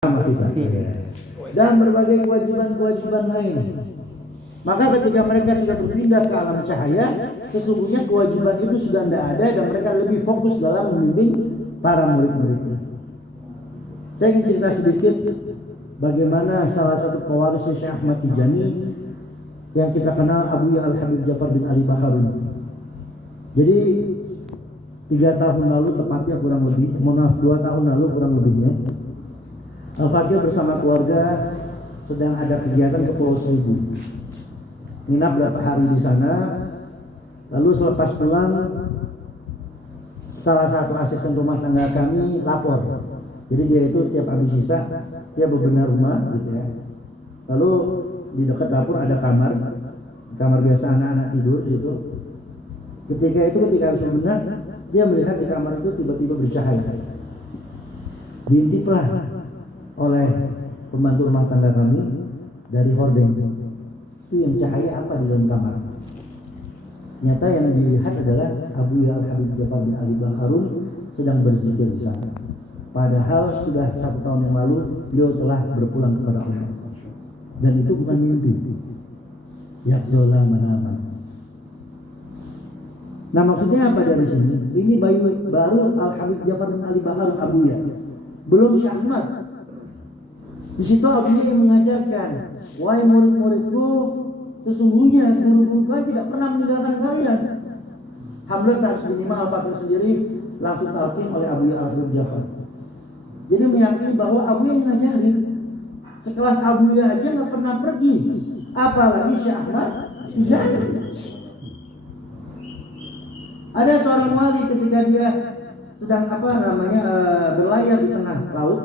dan berbagai kewajiban-kewajiban lain. Maka ketika mereka sudah berpindah ke alam cahaya, sesungguhnya kewajiban itu sudah tidak ada dan mereka lebih fokus dalam membimbing para murid-muridnya. Saya ingin cerita sedikit bagaimana salah satu pewaris Syekh Ahmad Tijani yang kita kenal Abu Ya Al-Habib Ja'far bin Ali Baharun. Jadi 3 tahun lalu tepatnya kurang lebih, 2 tahun lalu kurang lebihnya, Al-Fakir bersama keluarga sedang ada kegiatan ke Pulau Seribu. Nginap beberapa hari di sana. Lalu selepas pulang, salah satu asisten rumah tangga kami lapor. Jadi dia itu tiap habis sisa dia bebenah rumah gitu ya. Lalu di dekat dapur ada kamar biasa anak-anak tidur gitu. Ketika habis bebenah, dia melihat di kamar itu tiba-tiba bercahaya. Diintiplah oleh pembantu rumah tangga kami dari hordeng. Itu yang cahaya apa di dalam kamar? Nyata yang dilihat adalah Abu Ya Al-Habib Ja'far bin Ali Baharun sedang berzikir di sana. Padahal sudah 1 tahun yang lalu beliau telah berpulang kepada Allah. Dan itu bukan mimpi. Yakzola manama. Nah, maksudnya apa dari sini? Ini baru Al-Habib Ja'far bin Ali Baharun Abu Ya. Belum Syekh Ahmad. Di situ Abu Ya mengajarkan, wahai murid-muridku, sesungguhnya guru-guru kalian tidak pernah meninggalkan kalian. Alhamdulillah harus minimal Al-Fakir sendiri langsung talqin oleh Abu Ya Al-Habib Ja'far. Jadi meyakini bahwa Abu Ya mengajarin. Sekelas Abu Ya aja nggak pernah pergi, apalagi Syekh Ahmad Tijani. Ada seorang wali ketika dia sedang berlayar di tengah laut,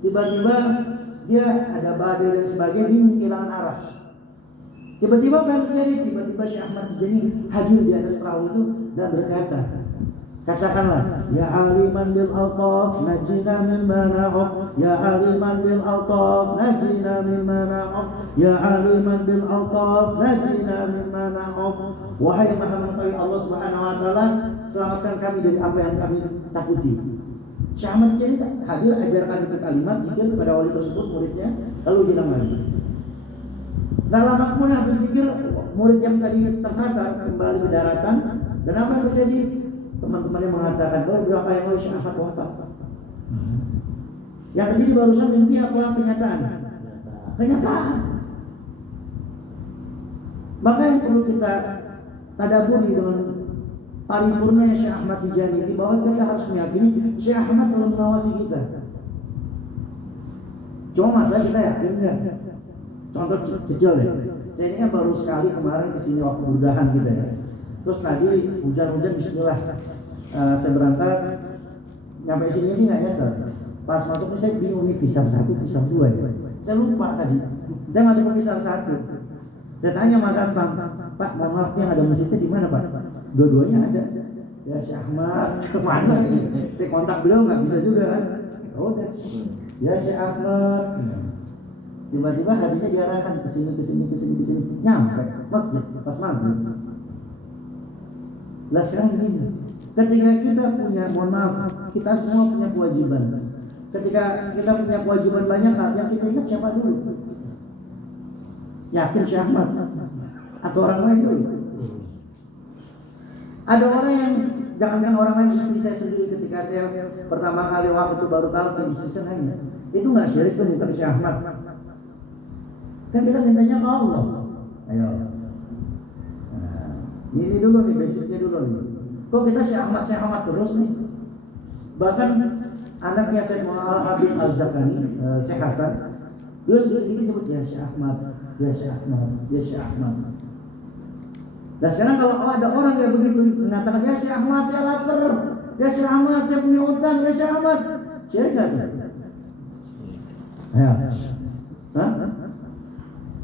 tiba-tiba dia ada badai dan sebagainya, bingung kehilangan arah. Tiba-tiba apa yang terjadi? Tiba-tiba Syekh Ahmad Tijani hadir di atas perahu itu dan berkata, katakanlah, ya aliman bil altaf najina mimma na'af, ya aliman bil altaf najina mimma na'af, ya aliman bil altaf najina mimma na'af. Wahai Maha mengetahui Allah Subhanahu wa taala, selamatkan kami dari apa yang kami takuti. Syekh Ahmad Tijani hadir ajarkan itu kalimat zikir pada wali tersebut, muridnya, lalu hilang lagi. Nah, lama kemudian habis zikir, murid yang tadi tersasar kembali ke daratan, dan apa yang terjadi? Teman-temannya mengatakan, berapa yang lalu Syekh Ahmad wafat. Yang terjadi barusan mimpi apa kenyataan? Kenyataan. Maka yang perlu kita tadaburi dengan paripurna Syekh Ahmad Tijani ini, bahwa kita harus meyakini Syekh Ahmad selalu mengawasi kita. Cuma masalah kita yakin enggak? Contoh kecil deh. Saya ini kan baru sekali kemarin kesini waktu udahan kita ya. Terus tadi hujan-hujan bismillah. Saya berangkat, nyampe sini sih nggak nyasar. Pas masuk ini saya bingung nih, pisar 1, pisar 2 ya. Saya lupa tadi. Saya masuk ke pisar 1. Saya tanya Mas Anpang, Pak, mohon maaf yang ada masjidnya di mana Pak? Dua-duanya ada. Ya Syekh Ahmad, kemana ini? Saya kontak beliau nggak bisa juga kan? Oh udah. Ya Syekh Ahmad. Tiba-tiba hadisnya diarahkan ke sini. Nyampe masjid pas maghrib. Lah sekarang gini, ketika kita punya, mohon maaf, kita semua punya kewajiban. Ketika kita punya kewajiban banyak hal, yang kita ingat siapa dulu? Yakin Syekh Ahmad atau orang lain dulu? Ada orang yang, jangankan orang lain, istri saya sendiri ketika saya pertama kali waktu baru tahu istri saya nanya, itu nggak syirik tuh minta Syekh Ahmad? Kan kita mintanya ke Allah. Ayo. Nah, ini dulu nih, basicnya dulu nih. Kok kita Syekh Ahmad terus nih? Bahkan anaknya Syekh Al-Habib Al-Zakani, Syekh Hasan, terus sedikit nyebut ya Syekh Ahmad, ya Syekh Ahmad, ya Syekh Ahmad. Nah sekarang kalau ada orang kayak begitu mengatakan ya Syekh Ahmad saya lapar, ya Syekh Ahmad saya punya utang, ya Syekh Ahmad, syirik nggak tuh? Ya. Hah?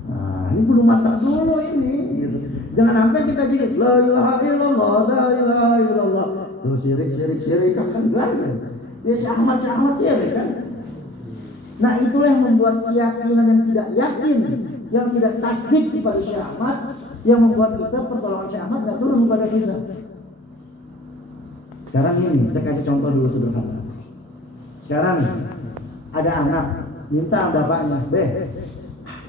Nah, ini belum mantap dulu ini. Gitu. Jangan sampai kita jadi la ilaha illallah, la ilaha illallah. Lu syirik kan enggak ya. Ya Syekh Ahmad syirik kan. Nah, itulah yang membuat keyakinan yang tidak yakin, yang tidak tasdik kepada Syekh Ahmad, yang membuat kita pertolongan Syekh Ahmad enggak turun kepada kita. Sekarang ini saya kasih contoh dulu sederhana. Sekarang ada anak minta bapaknya,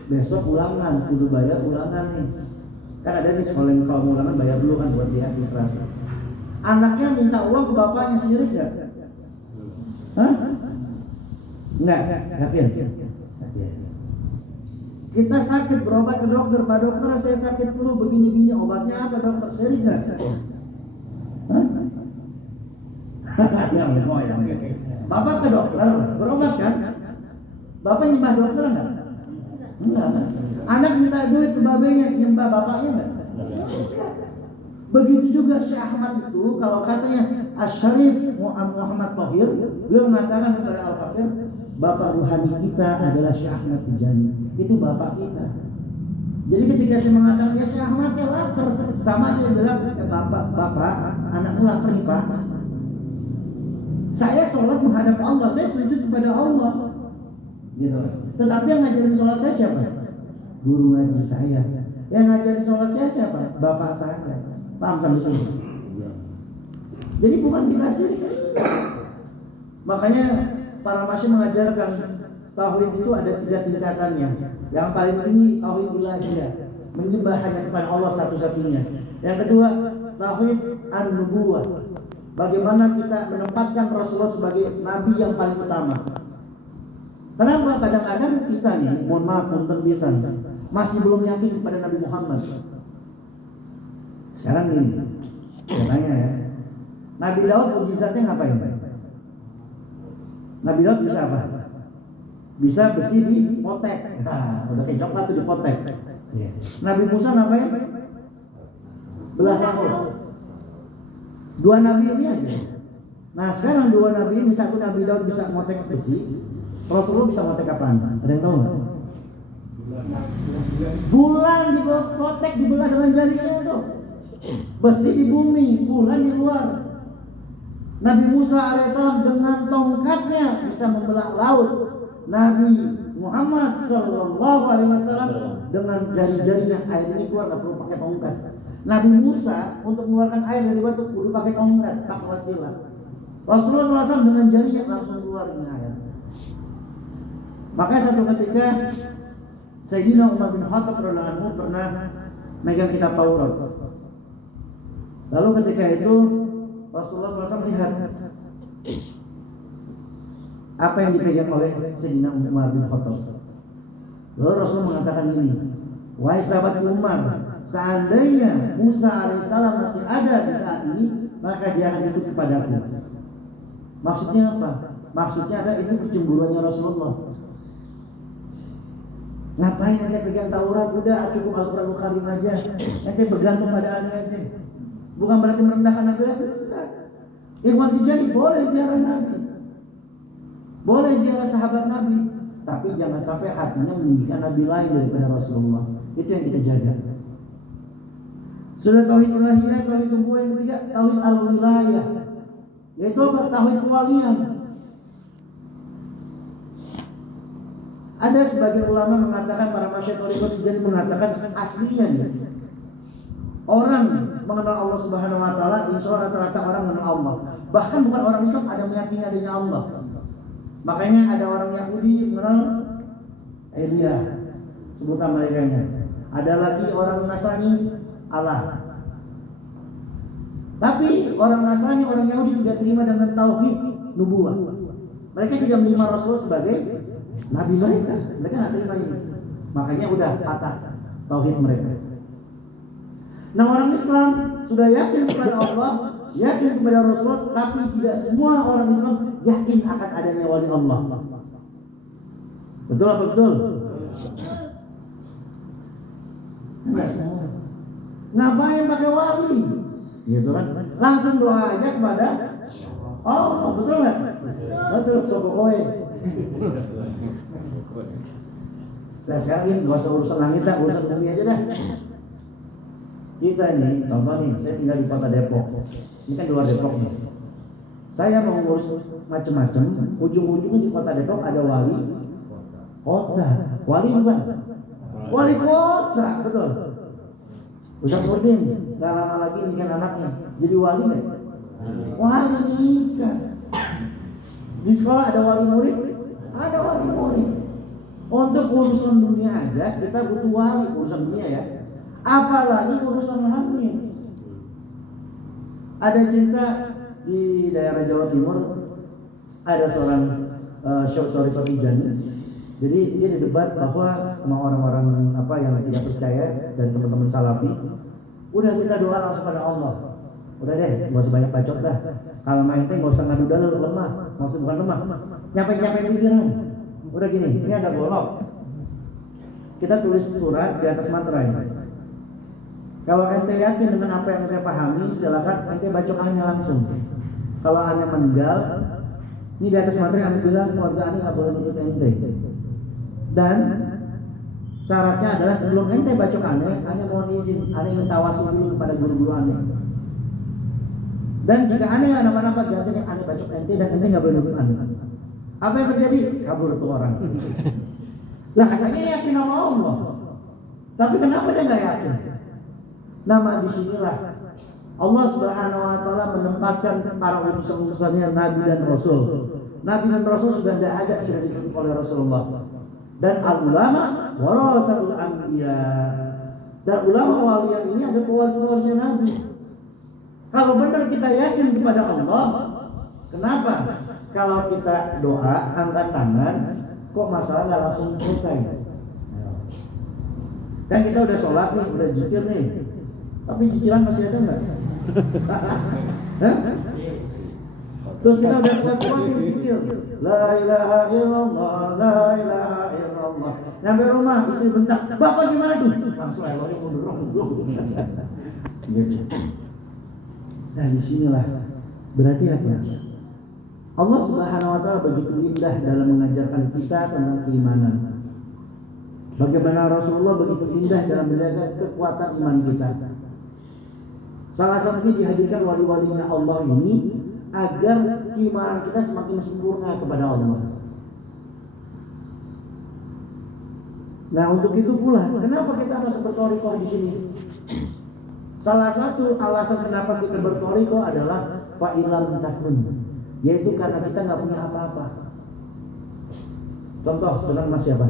besok ulangan, kudu bayar ulangan nih. Kan ada di sekolah yang kalau ulangan bayar dulu kan buat dia administrasi. Anaknya minta uang ke bapaknya, sirik nggak? Hah? Enggak, yakin? Kita sakit berobat ke dokter, Pak dokter saya sakit flu begini-gini, obatnya apa dokter? Sirik nggak? Hah? Bapak ke dokter, berobat kan? Bapak nyembah dokter enggak? Enggak kan? Anak minta duit ke babenya, nyembah bapaknya enggak? Begitu juga Syekh Ahmad itu, kalau katanya Asy-Syarif Muhammad Thohir, beliau mengatakan kepada Al-Fakir, bapak ruhani kita adalah Syekh Ahmad Tijani. Itu bapak kita. Jadi ketika saya mengatakan, ya Syekh Ahmad saya lapar, sama saya bilang, ya bapak, anakmu lapar nih Pak. Saya sholat menghadap Allah, saya sujud kepada Allah. Gitu. Tetapi yang ngajarin sholat saya siapa? Guru ngaji saya. Yang ngajarin sholat saya siapa? Bapak saya. Paham sampai sini? Jadi bukan kita sendiri. Makanya para masyhur mengajarkan tauhid itu ada 3 tingkatannya. Yang paling tinggi tauhid ilahiyah, menyembah hanya kepada Allah satu-satunya. Yang kedua tauhid an-nubuwah, bagaimana kita menempatkan Rasulullah sebagai nabi yang paling utama. Kenapa kadang-kadang kita nih, mohon maaf punten pisan, masih belum yakin kepada Nabi Muhammad. Sekarang ini, katanya ya, Nabi Daud mukjizatnya ngapain? Nabi Daud bisa apa? Bisa besi dipotek. Nah, udah kayak coklat tuh dipotek. Nabi Musa ngapain? Belah laut. 2 nabi ini aja. Nah sekarang 2 nabi ini, satu Nabi Daud bisa motek besi, Rasulullah bisa motek apaan? Ada yang tahu nggak? Bulan dipotek, dibelah dengan jarinya itu. Besi di bumi, bulan di luar. Nabi Musa alaihissalam dengan tongkatnya bisa membelah laut. Nabi Muhammad sallallahu alaihi wasallam dengan jari-jarinya, air ini keluar nggak perlu pakai tongkat. Nabi Musa untuk mengeluarkan air dari batu kudu pakai tongkat, pakai wasilah. Rasulullah SAW dengan jarinya langsung keluar ini air. Makanya satu ketika Sayyidina Umar bin Khattab radhiyallahu anhu pernah megang kitab Taurat. Lalu ketika itu Rasulullah SAW melihat apa yang dipegang oleh Sayyidina Umar bin Khattab. Lalu Rasulullah mengatakan ini, wahai sahabat Umar, seandainya Musa alaihissalam masih ada di saat ini, maka dia akan ikut kepadaku. Maksudnya apa? Maksudnya ada itu kecemburuannya Rasulullah. Ngapain ente pegang Taurat? Udah cukup Al-Quran Karim aja. Ente bergantung pada aja. Bukan berarti merendahkan Nabi lagi. Ikhwan Tijani boleh ziarah Nabi, boleh ziarah sahabat Nabi, tapi jangan sampai hatinya meninggikan Nabi lain daripada Rasulullah. Itu yang kita jaga. Sudah tauhid ilahiyah, tauhid nubuwah. Yang ketiga tauhid al-wilayah, yaitu apa? Tauhid kewalian. Ada sebagian ulama mengatakan, para masyayikh thariqah Tijaniyah mengatakan aslinya nih, orang mengenal Allah Subhanahu wa taala, insya Allah rata-rata orang mengenal Allah. Bahkan bukan orang Islam ada meyakini adanya Allah. Makanya ada orang Yahudi mengenal Elia, sebutan mereka-nya. Ada lagi orang Nasrani Allah. Tapi orang Nasrani, orang Yahudi tidak terima dengan tauhid nubuwah. Mereka tidak menerima Rasul sebagai nabi mereka. Mereka tidak terima ini. Makanya udah patah tauhid mereka. Nah, orang Islam sudah yakin kepada Allah, yakin kepada Rasul, tapi tidak semua orang Islam yakin akan adanya wali Allah. Betul apa betul? Enggak semua. Ngapain pakai wali? Gitu kan? Langsung doa aja kepada Allah, betul nggak? Betul, sokokoy. Nah sekarang ini nggak usah urusan langit dah, urusan bumi aja dah. Kita nih, contoh nih, saya tinggal di kota Depok. Ini kan di luar Depok nih. Saya mau ngurus macam-macam, ujung-ujungnya di kota Depok ada wali kota. Wali bukan? Wali kota, betul. Ustaz Nurdin, gak lama lagi nikah anaknya. Jadi wali nggak? Wali nikah. Di sekolah ada wali murid? Ada wali murid. Untuk urusan dunia aja kita butuh wali, urusan dunia ya. Apalagi urusan rohani. Ada cerita di daerah Jawa Timur, ada seorang Syekh Thariqat Tijani. Jadi dia didebat bahwa sama orang-orang yang tidak percaya dan teman-teman salafi, udah kita doa langsung pada Allah. Udah deh, gak usah banyak bacot dah. Kalau main teh gak usah ngadu dalil, lemah. Maksud bukan lemah, nyampe-nyampe pikiran. Udah gini, ini ada golok. Kita tulis surat di atas materai. Kalau ente yakin dengan apa yang ente pahami, silakan ente bacokannya langsung. Kalau anda meninggal, ini di atas materai anda bilang keluarga anda nggak boleh nuntut ente. Dan syaratnya adalah sebelum ente bacokannya, anda mohon izin, anda ingin tawasul dulu kepada guru-guru anda. Dan jika anda yang nama-nama ganti yang anda bacok ente dan ente nggak boleh nuntut anda. Apa yang terjadi? Kabur tuh orang. Lah katanya yakin sama Allah. Tapi kenapa dia nggak yakin? Nama disinilah Allah Subhanahu Wa Taala menempatkan para utusan-utusannya Nabi dan Rasul. Nabi dan Rasul sudah tidak ada, sudah ditunjuk oleh Rasulullah. Dan al-ulama warasatul anbiya. Dan ulama wali yang ini ada pewaris-pewarisnya Nabi. Kalau benar kita yakin kepada Allah, kenapa? Kalau kita doa angkat tangan, kok masalah nggak langsung selesai? Kan kita udah sholat nih, udah zikir nih, tapi cicilan masih ada nggak? Terus kita udah kuat-kuat nih zikir, la ilaha illallah, la ilaha illallah. Nyampe rumah istri bentak, bapak gimana sih? Langsung eloknya mundur. Nah disinilah berarti apa? Allah Subhanahu Wa Taala begitu indah dalam mengajarkan kita tentang keimanan. Bagaimana Rasulullah begitu indah dalam menjaga kekuatan iman kita. Salah satunya dihadirkan wali-walinya Allah ini agar keimanan kita semakin sempurna kepada Allah. Nah untuk itu pula, kenapa kita masuk bertorikoh di sini? Salah satu alasan kenapa kita bertorikoh adalah fa'ilam takun, yaitu karena kita nggak punya apa-apa. Contoh, teman Mas siapa?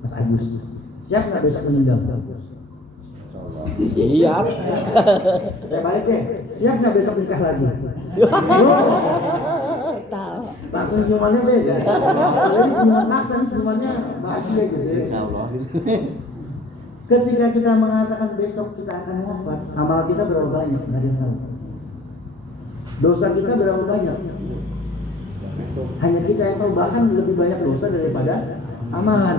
Mas Agus. Siap nggak besok meninggal? Siap. Saya balik deh. Siap nggak besok nikah lagi? Langsung senyumannya beda. Jadi senyuman maksa, ini senyumannya bahagia gitu ya. Insyaallah. Ketika kita mengatakan besok kita akan wafat, amal kita berapa banyak? Nggak ada yang tahu. Dosa kita berapa banyak? Hanya kita yang tahu, bahkan lebih banyak dosa daripada amalan.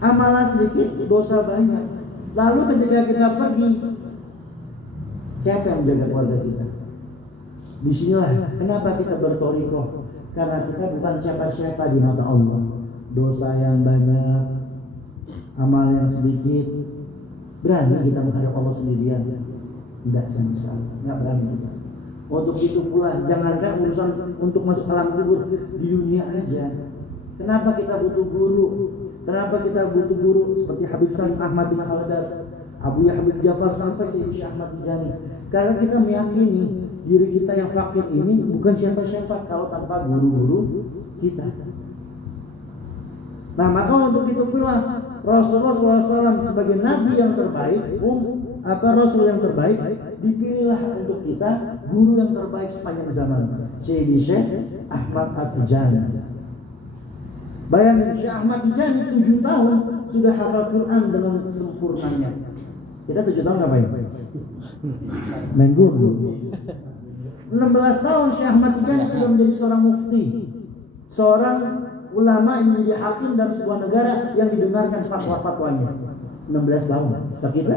Amalan sedikit, dosa banyak. Lalu ketika kita pergi, siapa yang menjaga keluarga kita? Disinilah kenapa kita bertorikoh. Karena kita bukan siapa-siapa di mata Allah. Dosa yang banyak, amal yang sedikit. Berani kita menghadap Allah sendirian? Tidak sama sekali, nggak berani kita. Untuk itu pula, jangankan urusan untuk masuk alam kubur di dunia aja. Kenapa kita butuh guru? Kenapa kita butuh guru seperti Habib Salim Ahmad bin Al-Haddad, Abu Habib Jafar sampai Syekh Ahmad Tijani? Karena kita meyakini diri kita yang fakir ini bukan siapa-siapa kalau tanpa guru-guru kita. Nah maka untuk itu pula Rasulullah SAW sebagai Nabi yang terbaik, Rasul yang terbaik, dipilihlah untuk kita guru yang terbaik sepanjang zaman, Syekh Ahmad At-Tijani. Bayangin Syekh Ahmad Tijani 7 tahun sudah hafal Quran dengan sempurnanya. Kita 7 tahun ngapain? Main guru. 16 tahun Syekh Ahmad Tijani sudah menjadi seorang mufti, seorang ulama yang menjadi hakim dan sebuah negara yang didengarkan fatwa-fatwanya. 16 tahun. Tak kita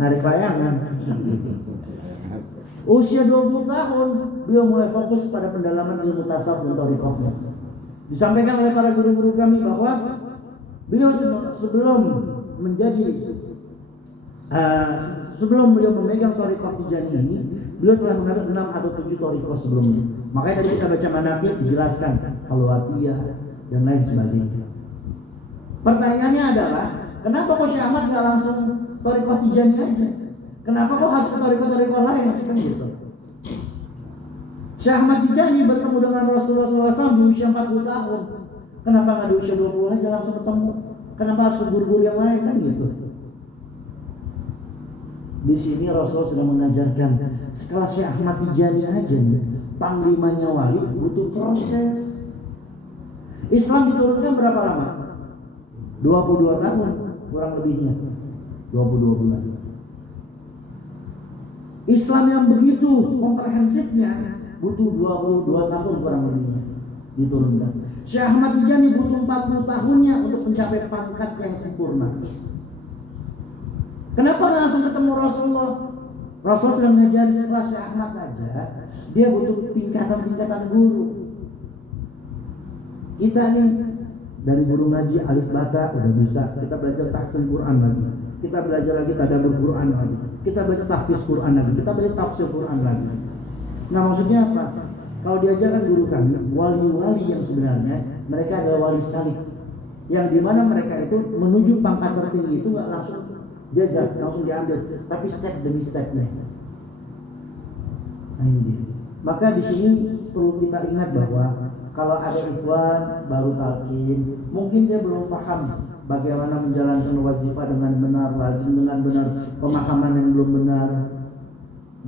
narik bayangan. Usia 20 tahun beliau mulai fokus pada pendalaman ilmu tasawuf dan thariqahnya. Disampaikan oleh para guru-guru kami bahwa beliau sebelum beliau memegang thariqah Tijani ini, beliau telah mengambil 6 atau 7 thariqah sebelumnya. Makanya tadi kita baca manaqib dijelaskan Al-Watiyah dan lain sebagainya. Pertanyaannya adalah, kenapa kok Syekh Ahmad nggak langsung thariqah Tijani aja? Kenapa kok harus ke thariqah lain? Kan gitu. Syekh Ahmad Tijani bertemu dengan Rasulullah SAW di usia 40 tahun. Kenapa nggak di usia 20 aja langsung ketemu? Kenapa harus ke guru-guru yang lain kan gitu? Di sini Rasul sedang mengajarkan sekelas Syekh Ahmad Tijani aja nih, panglimanya wali butuh proses. Islam diturunkan berapa lama? 22 tahun kurang lebihnya, 22 bulan. Islam yang begitu komprehensifnya butuh 22 tahun kurang lebihnya diturunkan. Syekh Ahmad Tijani butuh 40 tahunnya untuk mencapai pangkat yang sempurna. Kenapa nggak langsung ketemu Rasulullah? Rasul sedang mengajari sekelas Syekh Ahmad aja, dia butuh tingkatan-tingkatan guru. Kita nih dari guru ngaji alif bata udah bisa, kita belajar tafsir Quran lagi, kita belajar lagi tadabbur Quran lagi, kita baca tahfiz Quran lagi, kita baca tafsir Quran lagi. Nah maksudnya apa? Kalau diajarkan guru kami, wali-wali yang sebenarnya mereka adalah wali salib, yang dimana mereka itu menuju pangkat tertinggi itu nggak langsung jazat, langsung diambil, tapi step demi stepnya. Nah ini dia. Maka di sini perlu kita ingat bahwa kalau ada ikhwan baru talqin, mungkin dia belum paham bagaimana menjalankan wazifah dengan benar, lazim dengan benar, pemahaman yang belum benar.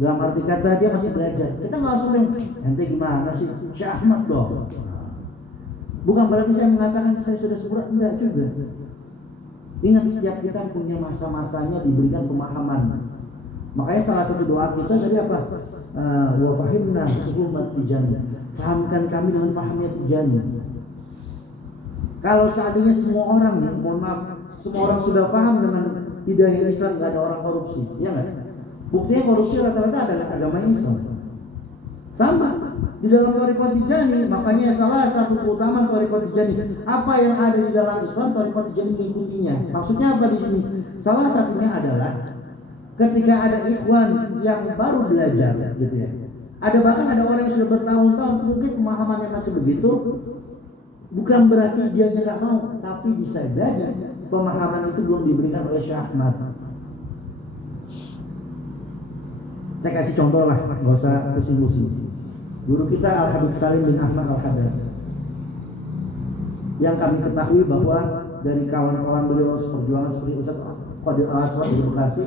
Dalam arti kata dia masih belajar. Kita nggak langsung ente gimana sih? Syekh Ahmad dong. Bukan berarti saya mengatakan saya sudah sempurna, enggak juga. Ingat setiap kita punya masa-masanya diberikan pemahaman. Makanya salah satu doa kita tadi apa? Wa fahimna hukumat Tijani. Fahamkan kami dengan fahamnya Tijani. Kalau seandainya semua orang, mohon maaf, semua orang sudah paham dengan hidayah Islam, nggak ada orang korupsi, ya nggak? Buktinya korupsi rata-rata adalah agama Islam. Sama di dalam Thariqat Tijani, makanya salah satu keutamaan Thariqat Tijani, apa yang ada di dalam Islam, Thariqat Tijani mengikutinya. Maksudnya apa di sini? Salah satunya adalah ketika ada ikhwan yang baru belajar, gitu ya. Bahkan ada orang yang sudah bertahun-tahun, mungkin pemahamannya masih begitu. Bukan berarti dia nggak mau, tapi bisa jadi pemahaman itu belum diberikan oleh Syekh Ahmad. Saya kasih contoh lah, nggak usah pusing-pusing. Guru kita Al-Habib Salim bin Ahmad Al-Haddad, yang kami ketahui bahwa dari kawan-kawan beliau seperjuangan seperti Ustaz Qadir Al-Aswad di Bekasi,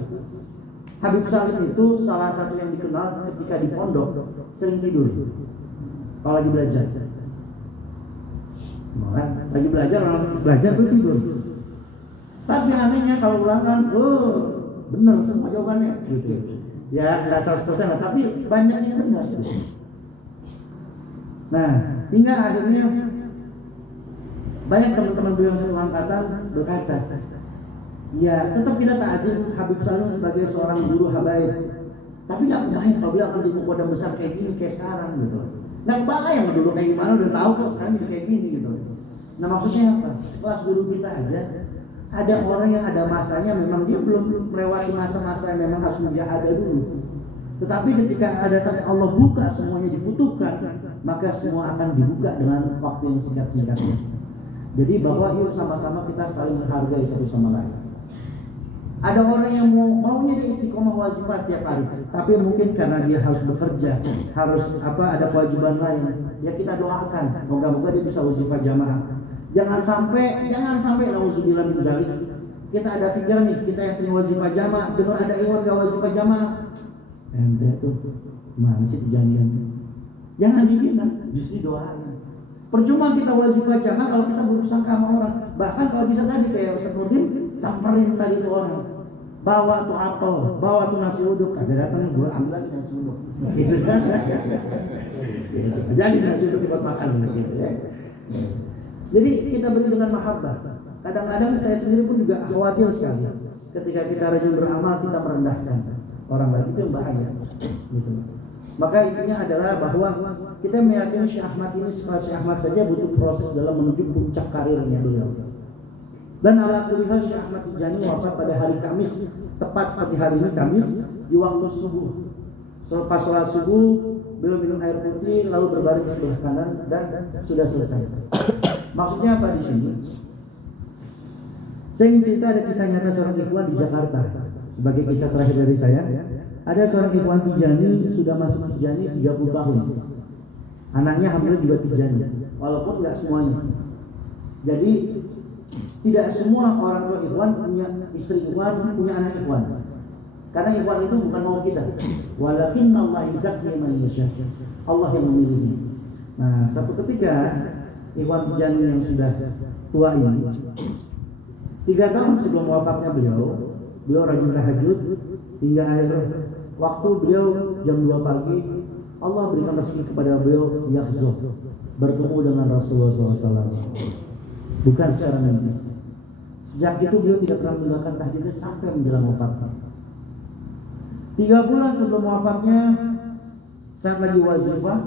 Habib Salim itu salah satu yang dikenal ketika di pondok sering tidur kalau lagi belajar. Lagi belajar, orang belajar tuh tidur. Tapi anehnya kalau ulangan, bener semua jawabannya gitu. Ya nggak 100% lah, tapi banyak yang benar gitu. Nah, hingga akhirnya banyak teman-teman beliau satu angkatan berkata, ya tetap kita ta'zim Habib Salim sebagai seorang guru habaib, tapi nggak kebayang kalau beliau akan jadi muqaddam besar kayak gini kayak sekarang gitu. Nggak kebayang dulu kayak gimana, udah tahu kok sekarang jadi kayak gini gitu. Nah maksudnya apa? Sekelas guru kita aja, ada orang yang ada masanya memang dia belum melewati masa-masa yang memang harus menjahadah dulu. Tetapi ketika ada saat Allah buka semuanya dibutuhkan, maka semua akan dibuka dengan waktu yang singkat-singkatnya. Jadi bahwa yuk sama-sama kita saling menghargai satu sama lain. Ada orang yang maunya dia istiqomah wazifah setiap hari, tapi mungkin karena dia harus bekerja, harus ada kewajiban lain, ya kita doakan moga-moga dia bisa wazifah jamaah. Jangan sampai nauzubillah min zalik, kita ada pikiran nih, kita yang sering wazifah jamaah, dengar ada ikhwan gak wazifah jamaah, ente tuh mana sih kejadian? Jangan dihina, justru doain. Percuma kita wazifah jamaah kalau kita buruk sangka sama orang. Bahkan kalau bisa tadi kayak Ustaz Nurdin, samperin tadi itu orang, bawa tuh apel, bawa tuh nasi uduk, kagak datang gue ambil lagi nasi uduk, gitu kan? Jadi nasi uduk buat makan, gitu ya. Jadi kita beri dengan mahabbah. Kadang-kadang saya sendiri pun juga khawatir sekali. Ketika kita rajin beramal, kita merendahkan orang lain, itu yang bahaya. Gitu. Maka intinya adalah bahwa kita meyakini Syekh Ahmad ini, Syekh Ahmad saja butuh proses dalam menuju puncak karirnya beliau. Dan ala kulli hal Syekh Ahmad Tijani wafat pada hari Kamis, tepat seperti hari ini Kamis di waktu subuh. Selepas sholat subuh, beliau minum air putih lalu berbaring di sebelah kanan dan sudah selesai. Maksudnya apa di sini? Saya ingin cerita ada kisah nyata seorang ikhwan di Jakarta. Sebagai kisah terakhir dari saya, ada seorang ikhwan Tijani sudah masuk Tijani 30 tahun. Anaknya hampir juga Tijani, walaupun nggak semuanya. Jadi tidak semua orang tua ikhwan punya istri ikhwan, punya anak ikhwan. Karena ikhwan itu bukan mau kita. Walakinna Allah yuzakki man yasha. Allah yang memilih. Nah, satu ketika Ikhwan Tijani yang sudah tua ini 3 tahun sebelum wafatnya beliau rajin tahajud hingga akhir waktu beliau jam 2 pagi Allah berikan rezeki kepada beliau yakhzuh bertemu dengan Rasulullah SAW. Bukan secara mimpi. Sejak itu beliau tidak pernah meninggalkan tahajud sampai menjelang wafatnya. 3 bulan sebelum wafatnya, saat lagi wazifah,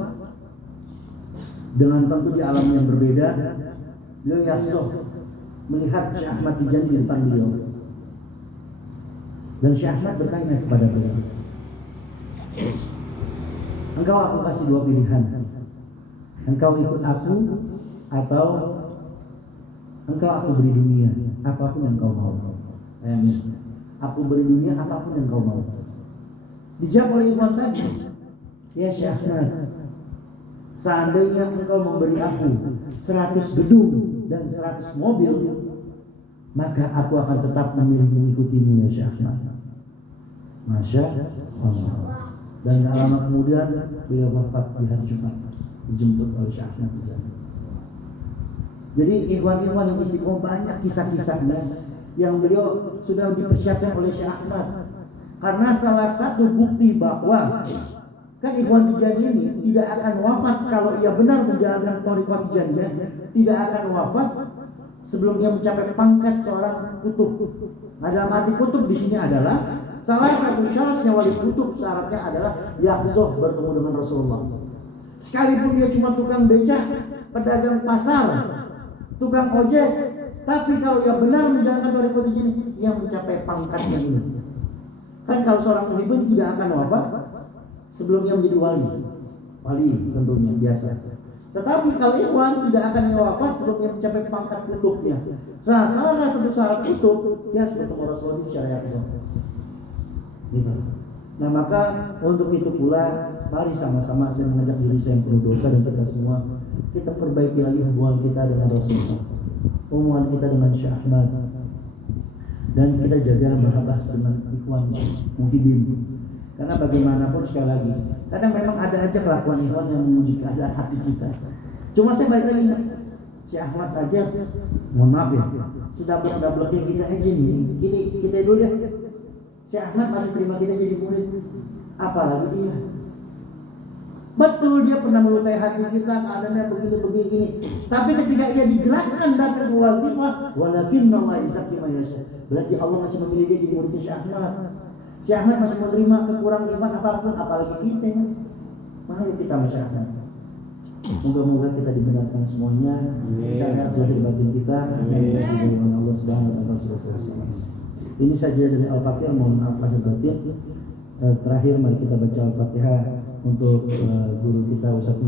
dengan tentu di alam yang berbeda, beliau yakhzuh melihat Syekh Ahmad Tijani di depan beliau. Dan Syekh Ahmad bertanya kepada beliau, engkau aku kasih 2 pilihan. Engkau ikut aku atau engkau aku beri dunia, apapun yang kau mau. Aku beri dunia apapun yang kau mau. Dijawab oleh Ikhwan tadi, ya Syekh Ahmad, seandainya engkau memberi aku 100 gedung dan 100 mobil, maka aku akan tetap memilih mengikutimu ya Syekh Ahmad. Masya Allah. Dan tak lama kemudian beliau wafat di hari Jumat, dijemput oleh Syekh Ahmad Tijani. Jadi ikhwan-ikhwan yang istiqomah banyak kisah-kisahnya yang beliau sudah dipersiapkan oleh Syekh Ahmad. Karena salah satu bukti bahwa kan Ikhwan Tijani ini tidak akan wafat kalau ia benar menjalankan thariqah Tijaniyah, tidak akan wafat sebelum ia mencapai pangkat seorang kutub. Nah, dalam arti kutub di sini adalah salah satu syaratnya wali kutub, syaratnya adalah yakhzuh bertemu dengan Rasulullah. Sekalipun dia cuma tukang becak, pedagang pasar, tukang ojek, tapi kalau ia benar menjalankan thariqah Tijaniyah, ia mencapai pangkatnya ini. Kan kalau seorang muhibin tidak akan wafat sebelumnya menjadi wali tentunya biasa. Tetapi kalau ikhwan tidak akan wafat sebelumnya mencapai pangkat kutubnya. Nah, salah satu syarat kutub dia harus bertemu Rasulullah secara yakin. Gitu. Nah, maka untuk itu pula mari sama-sama saya mengajak diri saya yang penuh dosa dan kita semua, kita perbaiki lagi hubungan kita dengan Rasulullah, hubungan kita dengan Syekh Ahmad, dan kita jaga mahabbah dengan ikhwan muhibin. Karena bagaimanapun sekali lagi, kadang memang ada aja kelakuan ikhwan yang menguji keadaan hati kita. Cuma saya balik lagi, si Ahmad aja, mohon maaf ya, sedablek-dableknya kita aja nih, kita dulu ya. Si Ahmad masih terima kita jadi murid, apalagi dia. Betul dia pernah melukai hati kita, keadaannya begini. Tapi ketika ia digerakkan datang ke wazifah, walakinna Allah yuzakki man yasha. Berarti Allah masih memilih dia jadi murid Syekh Ahmad. Syekh Ahmad masih menerima kekurangan iman apapun, apalagi kita. Malu kita sama Syekh Ahmad. Moga-moga kita dibenarkan semuanya. Kita lihat zahir batin kita. Dengan Allah Subhanahu wa taala. Ini saja dari Al-Fatihah. Mohon maaf lahir batin. Terakhir mari kita baca Al-Fatihah untuk guru kita Ustaz